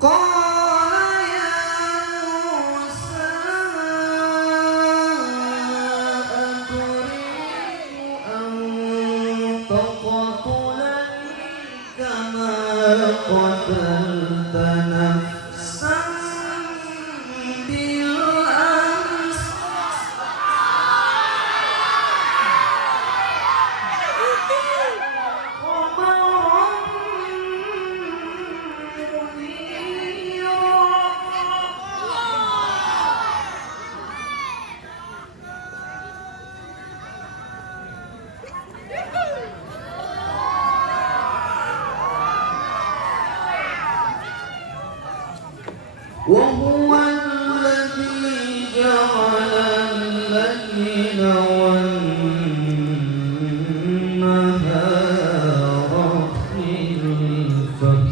قال يا موسى أتريد أن تقتلني كما قتلت نفسا بالأمس وهو الذي جعل الليل والنهار خلفة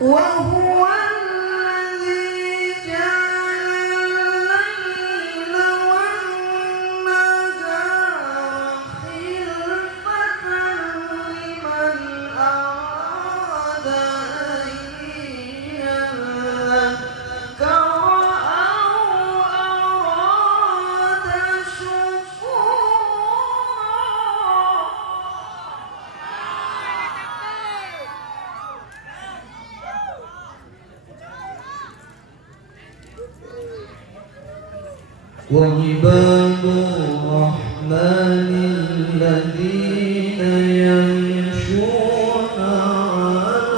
وهو الذي جعل الليل والنهار خلفة لمن أراد أن يذكر أو أراد شكورا وعباد الرحمن الذين يمشون على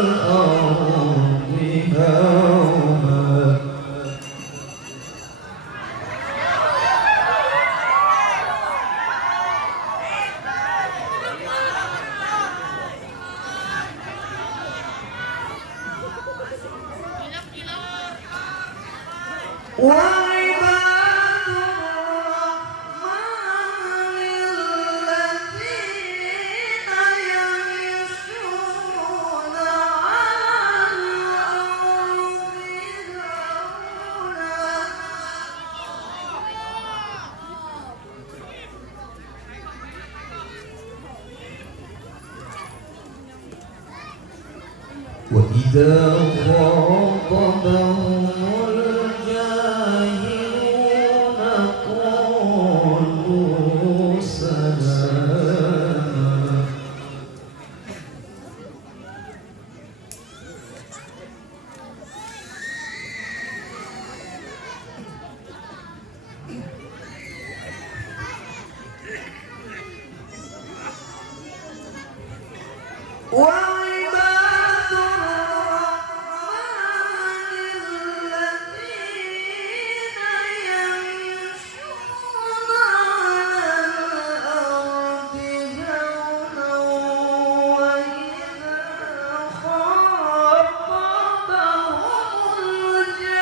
الأرض هونا وعباد الرحمن الذين يمشون على الأرض هونا وإذا خاطبهم الجاهلون قالوا سلاما وعباد الرحمن الذين يمشون على الأرض هونا وإذا خاطبهم الجاهلون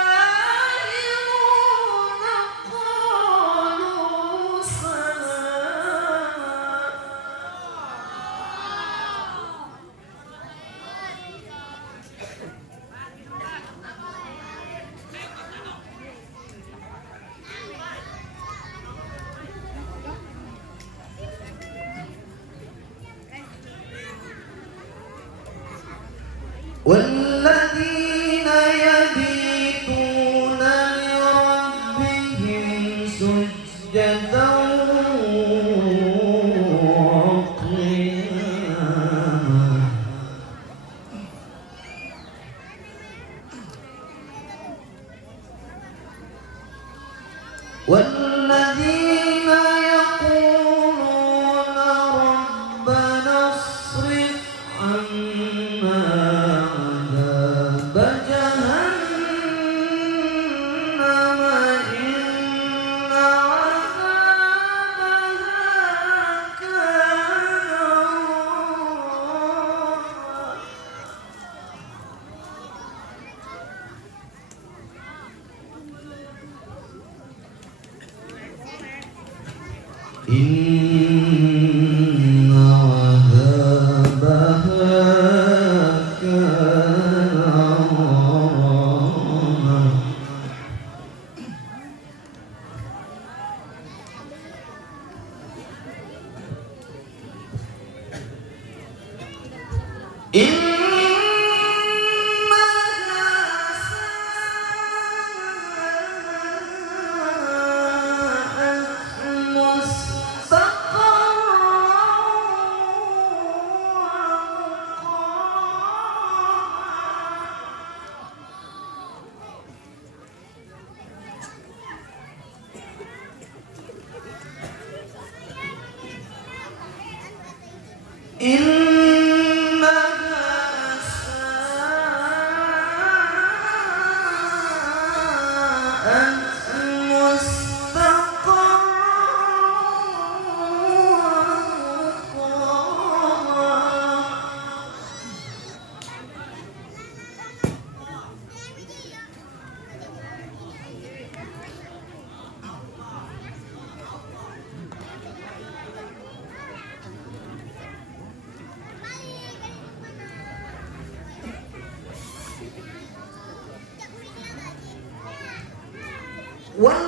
قالوا سلاما والذين يبيتون لربهم سجدا وقياما والذين يقولون ربنا اصرف عنا عذاب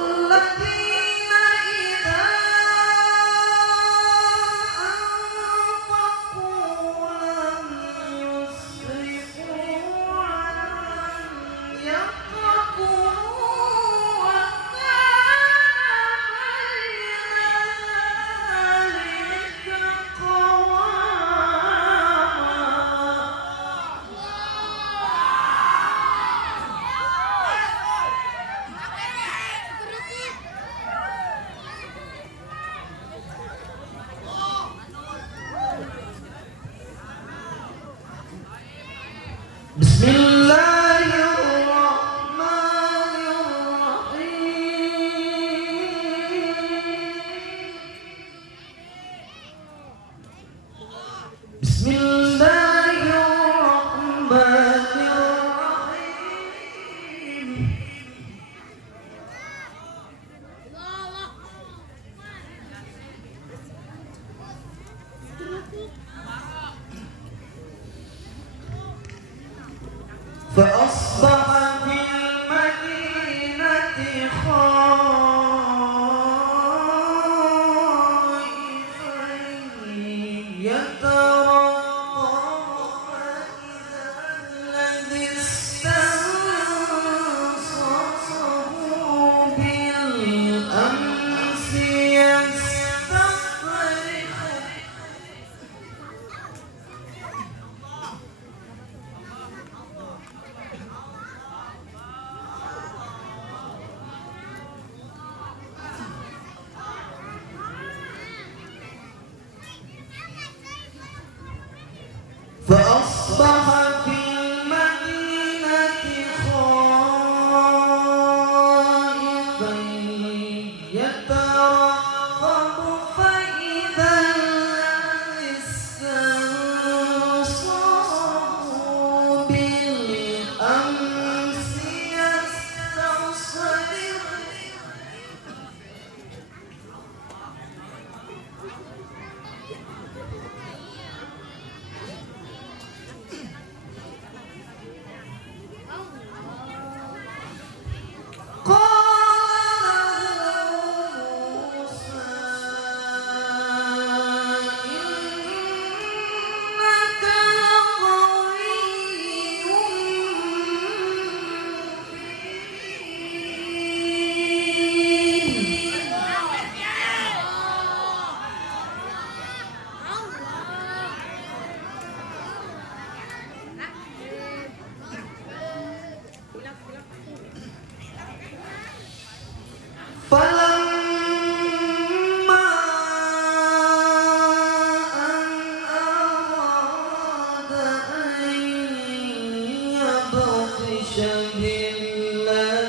والذين إذا أنفقوا لم يسرفوا ولم يقتروا وكان بين ذلك بسم الله الرحمن الرحيم بسم الله الرحمن الرحيم فأصبح في المدينة خائفا يترقب فإذا الذي استنصره بالأمس يستصرخه فأصبح في المدينة خائفا يترقب فإذا الذي استنصره بالأمس يستصرخه فلما أن أراد أن يبطش بالذي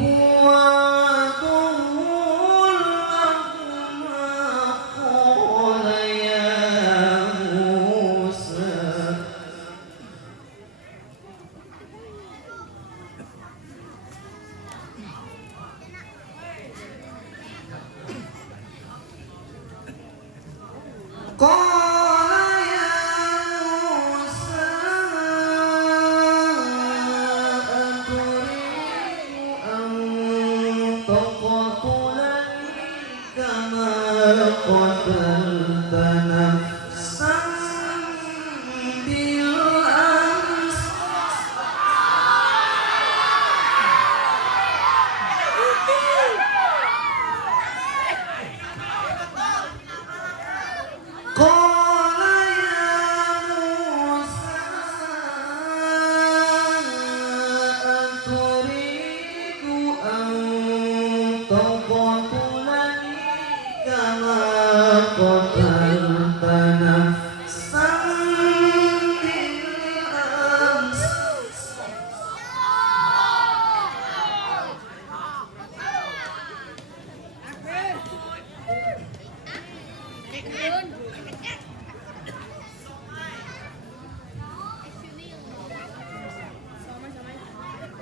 هو عدو لهما قال يا موسى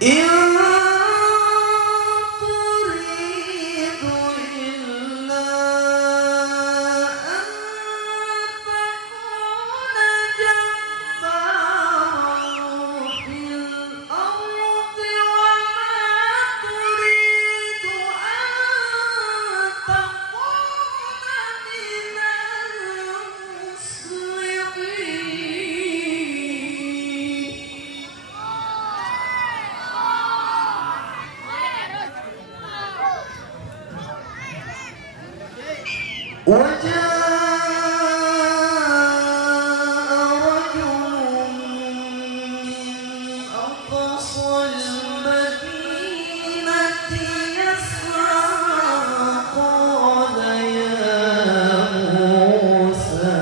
إن تريد إلا أن تكون جبارا في الأرض وما تريد أن تكون من المصلحين. وجاء رجل من أقصى المدينة يسعى قال يا موسى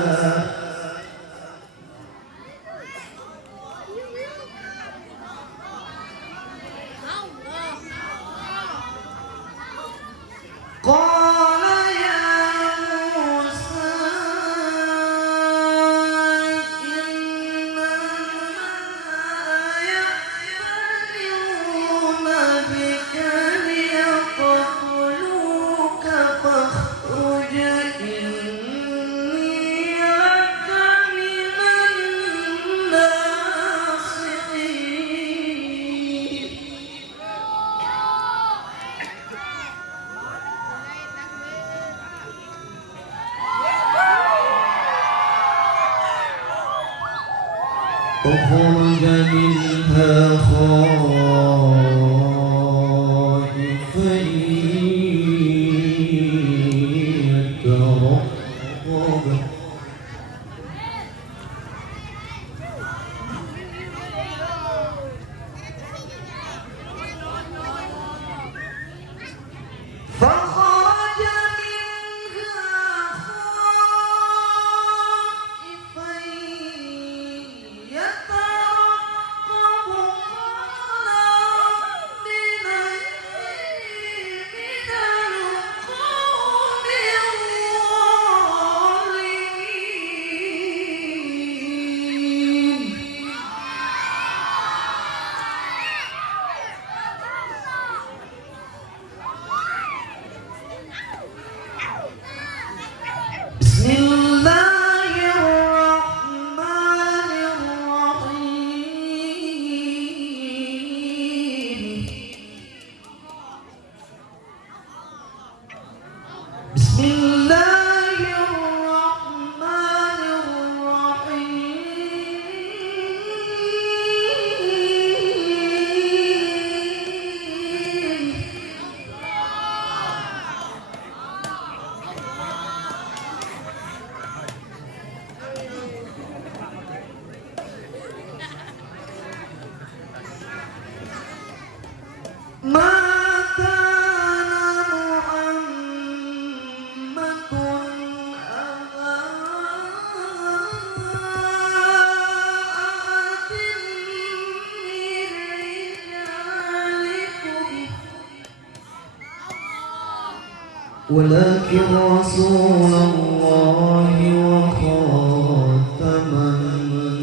إنما يأتمرون بك ليقتلوك فاخرج إني لك من الناصحين. فخرج منها خائفا يترقب فخرج منها خائفا يترقب قال رب نجني من القوم الظالمين. بسم الله الرحمن الرحيم. بسم الله الرحمن الرحيم. ما كان محمد أبا أحد من رجالكم ولكن رسول الله وخاتم النبيين.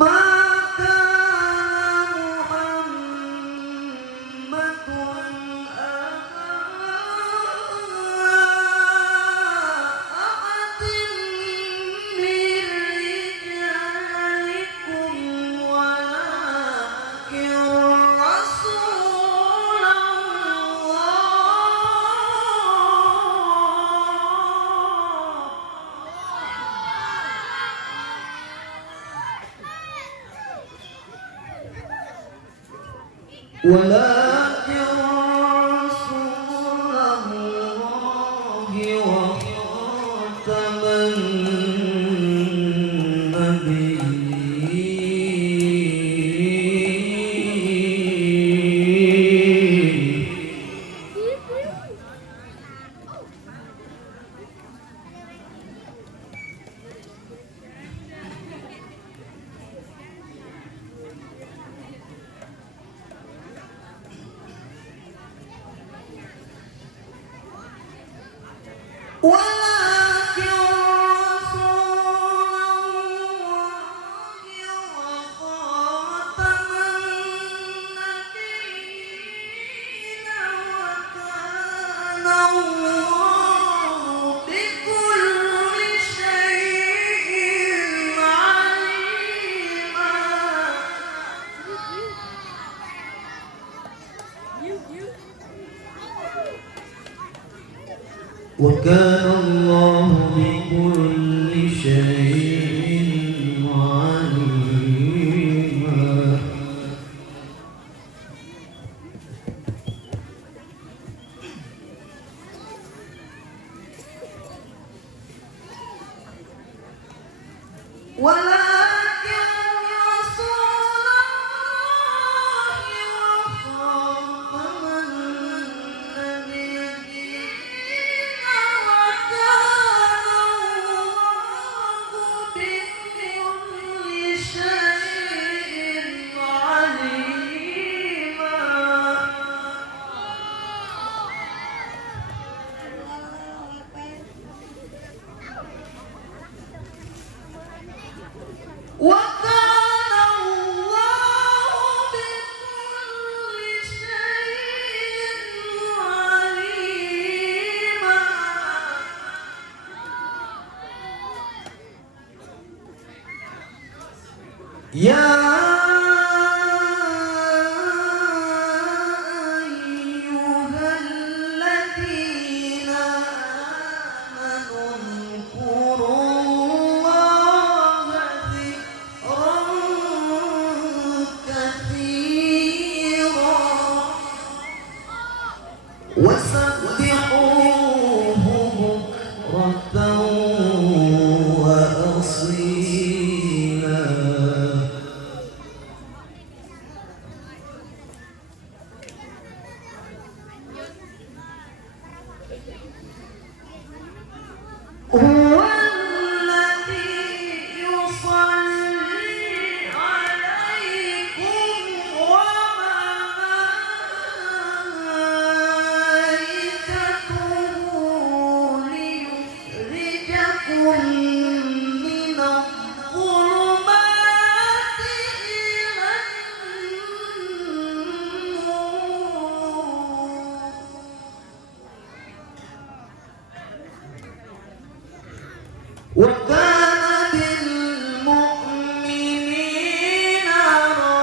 ما كان محمد أبا أحد من رجالكم ولكن رسول الله ولكن رسول الله وخاتم النبيين. ولكن رسول الله وخاتم النبيين وكان الله بكل شيء عليما. وكان الله بكل شيء عليما. ولكن رسول الله وخاتم النبيين وكان الله بكل شيء عليما. وكان الله بكل شيء عليما. يا أيها الذين آمنوا اذكروا الله ذكرا كثيرا وسبحوه بكرة وأصيلا. هو الذي يصلي عليكم وملائكته ليخرجكم من الظلمات إلى النور. وكان بالمؤمنين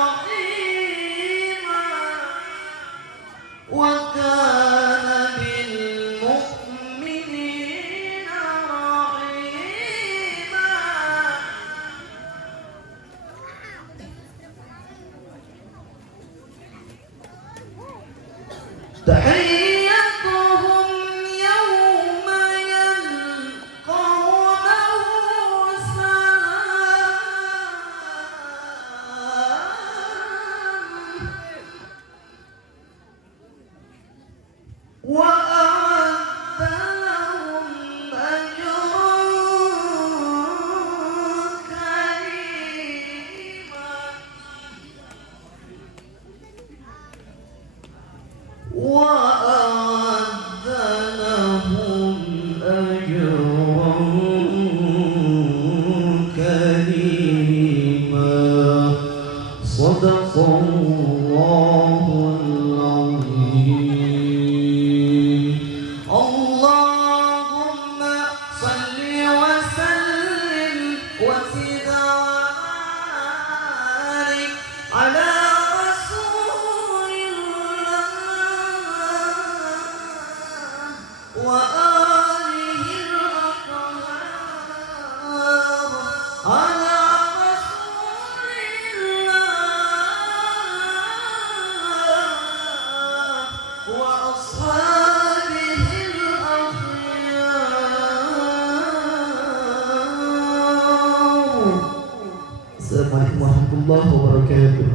رحيما. وكان بالمؤمنين رحيما. تحيتهم يوم يلقونه سلام. وأعد لهم أجرا كريما. وأعد لهم أجرا كريما. صدق الله العظيم. اللهم صل وسلم وزد وبارك على رسول الله وآله الأطهار. على رسول الله وأصحابه الأخيار. السلام عليكم ورحمة الله وبركاته.